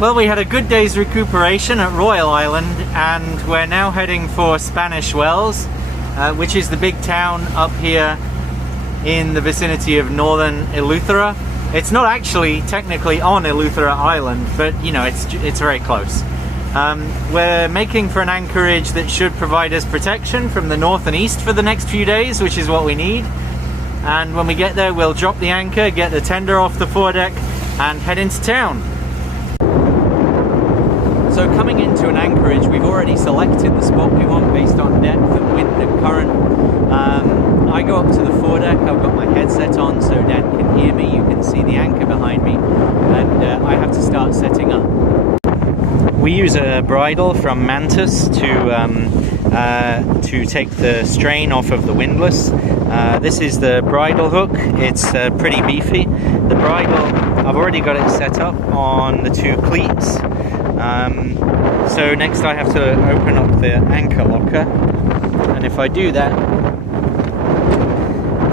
Well, we had a good day's recuperation at Royal Island, and we're now heading for Spanish Wells, which is the big town up here in the vicinity of northern Eleuthera. It's not actually technically on Eleuthera Island, but you know, it's very close. We're making for an anchorage that should provide us protection from the north and east for the next few days, which is what we need. And when we get there, we'll drop the anchor, get the tender off the foredeck, and head into town. So coming into an anchorage, we've already selected the spot we want based on depth and wind and current. I go up to the foredeck, I've got my headset on so Dan can hear me, you can see the anchor behind me, and I have to start setting up. We use a bridle from Mantus to take the strain off of the windlass. This is the bridle hook. It's pretty beefy. The bridle, I've already got it set up on the two cleats. So next I have to open up the anchor locker, and if I do that,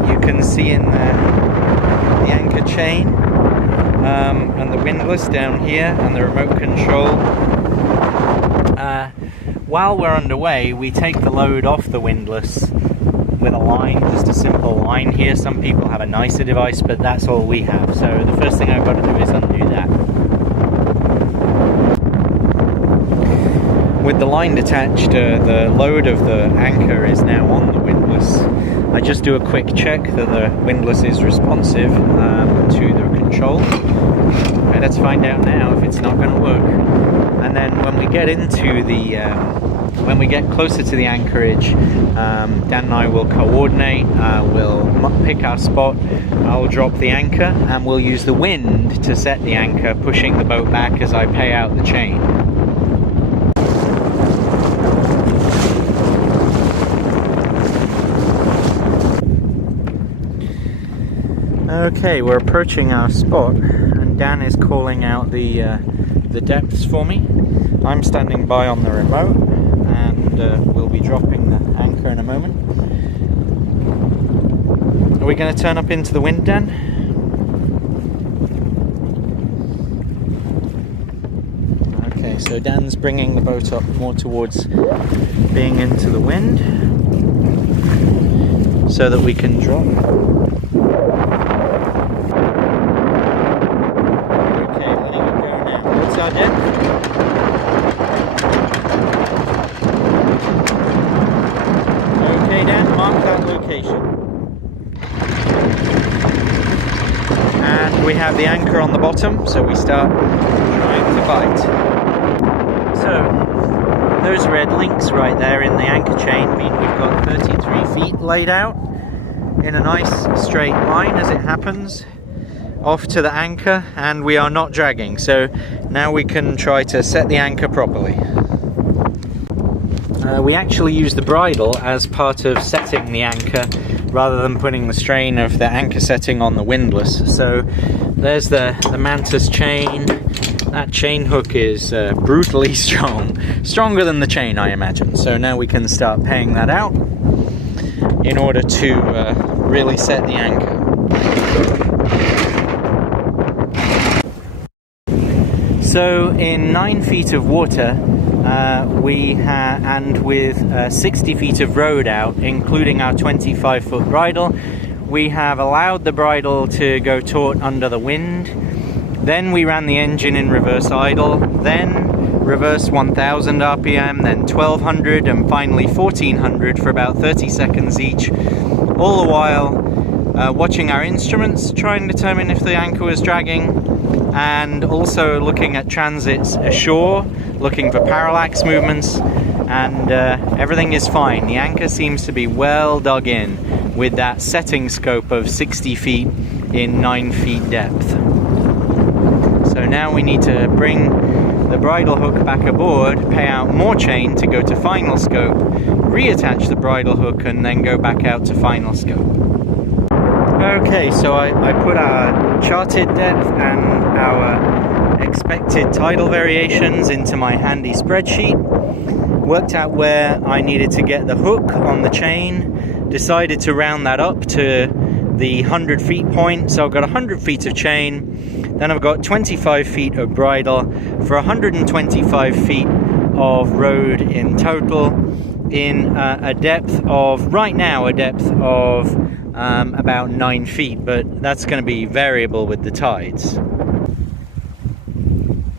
you can see in there the anchor chain and the windlass down here and the remote control. While we're underway, we take the load off the windlass with a line, just a simple line here. Some people have a nicer device, but that's all we have. So the first thing I've got to do is undo that. With the line detached, the load of the anchor is now on the windlass. I just do a quick check that the windlass is responsive to the control. Okay, let's find out now if it's not going to work. And then when we get into the, when we get closer to the anchorage, Dan and I will coordinate, we'll pick our spot, I'll drop the anchor, and we'll use the wind to set the anchor, pushing the boat back as I pay out the chain. Okay, we're approaching our spot, and Dan is calling out the depths for me. I'm standing by on the remote, and we'll be dropping the anchor in a moment. Are we going to turn up into the wind, Dan? Okay, so Dan's bringing the boat up more towards being into the wind so that we can drop. Okay, Dan, mark that location. And we have the anchor on the bottom, so we start trying to bite. So, those red links right there in the anchor chain mean we've got 33 feet laid out in a nice straight line as it happens off to the anchor, and we are not dragging, so now we can try to set the anchor properly. We actually use the bridle as part of setting the anchor rather than putting the strain of the anchor setting on the windlass. So there's the Mantus chain. That chain hook is brutally strong, stronger than the chain, I imagine. So now we can start paying that out in order to really set the anchor. So in 9 feet of water, and with 60 feet of road out, including our 25-foot bridle, we have allowed the bridle to go taut under the wind. Then we ran the engine in reverse idle, then reverse 1000 RPM, then 1200, and finally 1400 for about 30 seconds each, all the while watching our instruments, trying to determine if the anchor was dragging, and also looking at transits ashore, looking for parallax movements, and everything is fine. The anchor seems to be well dug in with that setting scope of 60 feet in 9 feet depth. So now we need to bring the bridle hook back aboard, pay out more chain to go to final scope, reattach the bridle hook, and then go back out to final scope. Okay, so I put our charted depth and our expected tidal variations into my handy spreadsheet, worked out where I needed to get the hook on the chain, decided to round that up to the 100 feet point, so I've got 100 feet of chain, Then I've got 25 feet of bridle for 125 feet of road in total, in a depth of, right now, a depth of about 9 feet, but that's going to be variable with the tides.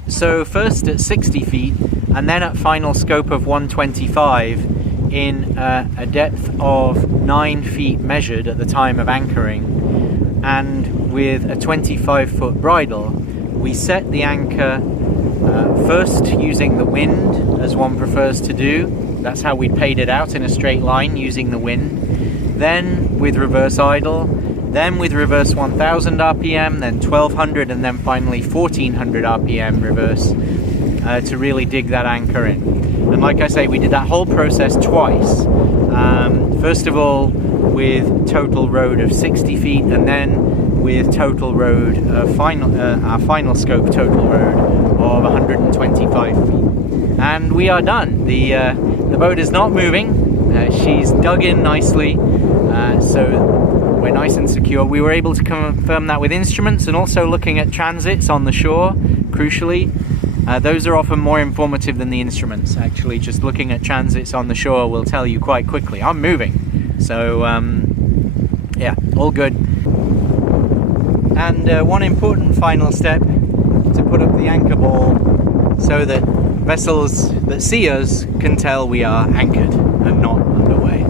So first at 60 feet, and then at final scope of 125 in a depth of 9 feet measured at the time of anchoring, and with a 25-foot bridle, we set the anchor first using the wind, as one prefers to do. That's how we paid it out, in a straight line using the wind. Then with reverse idle, then with reverse 1000 RPM, then 1200, and then finally 1400 RPM reverse to really dig that anchor in. And like I say, we did that whole process twice. First of all with total road of 60 feet, and then with total road, our final scope total road of 125 feet. And we are done. The boat is not moving. She's dug in nicely, so we're nice and secure. We were able to confirm that with instruments, and also looking at transits on the shore, crucially. Those are often more informative than the instruments. Actually, just looking at transits on the shore will tell you quite quickly, I'm moving. So, yeah, all good. And one important final step, to put up the anchor ball so that vessels that see us can tell we are anchored and not underway.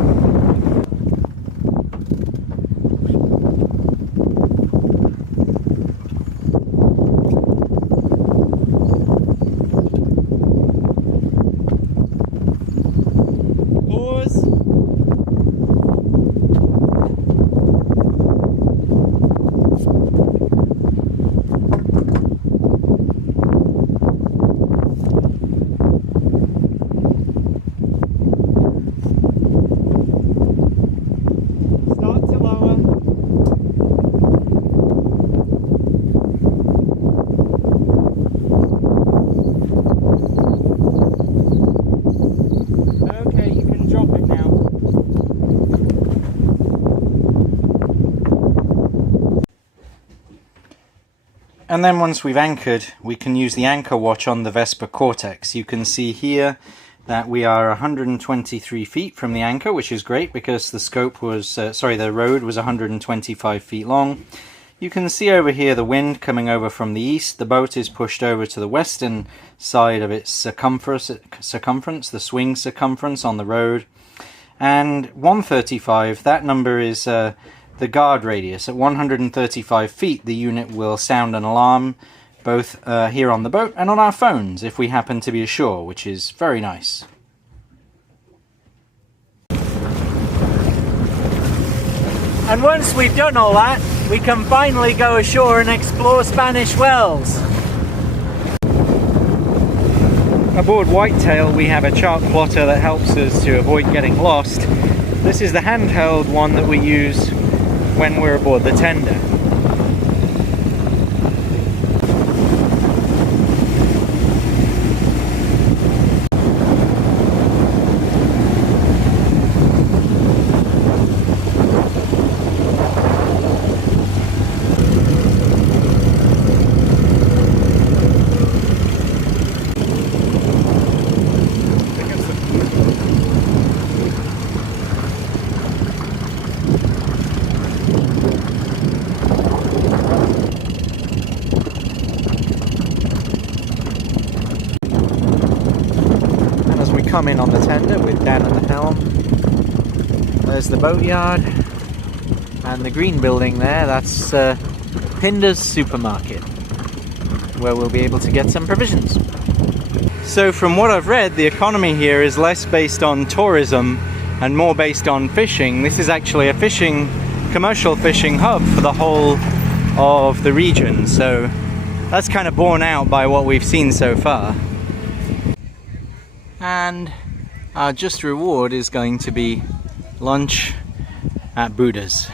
And then once we've anchored, we can use the anchor watch on the Vespa Cortex. You can see here that we are 123 feet from the anchor, which is great because the scope was, the road was 125 feet long. You can see over here the wind coming over from the east. The boat is pushed over to the western side of its circumference, the swing circumference on the road. And 135, that number is the guard radius. At 135 feet, the unit will sound an alarm, both here on the boat and on our phones if we happen to be ashore, which is very nice. And once we've done all that, we can finally go ashore and explore Spanish Wells. Aboard Whitetail, we have a chart plotter that helps us to avoid getting lost. This is the handheld one that we use when we're aboard the tender. Come in on the tender with Dan at the helm. There's the boatyard, and the green building there, that's Pinder's supermarket, where we'll be able to get some provisions. So from what I've read, the economy here is less based on tourism and more based on fishing. This is actually a commercial fishing hub for the whole of the region, so that's kind of borne out by what we've seen so far. And our just reward is going to be lunch at Buddha's.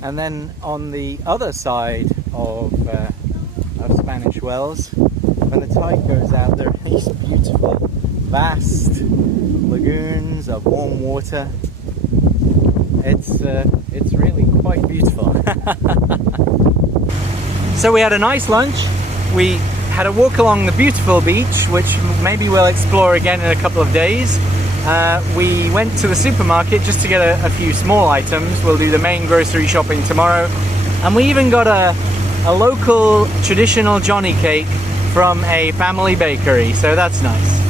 And then on the other side of Spanish Wells, when the tide goes out, there are these beautiful vast lagoons of warm water. It's really quite beautiful. So we had a nice lunch. We had a walk along the beautiful beach, which maybe we'll explore again in a couple of days. We went to the supermarket just to get a few small items. We'll do the main grocery shopping tomorrow. And we even got a local traditional Johnny cake from a family bakery, so that's nice.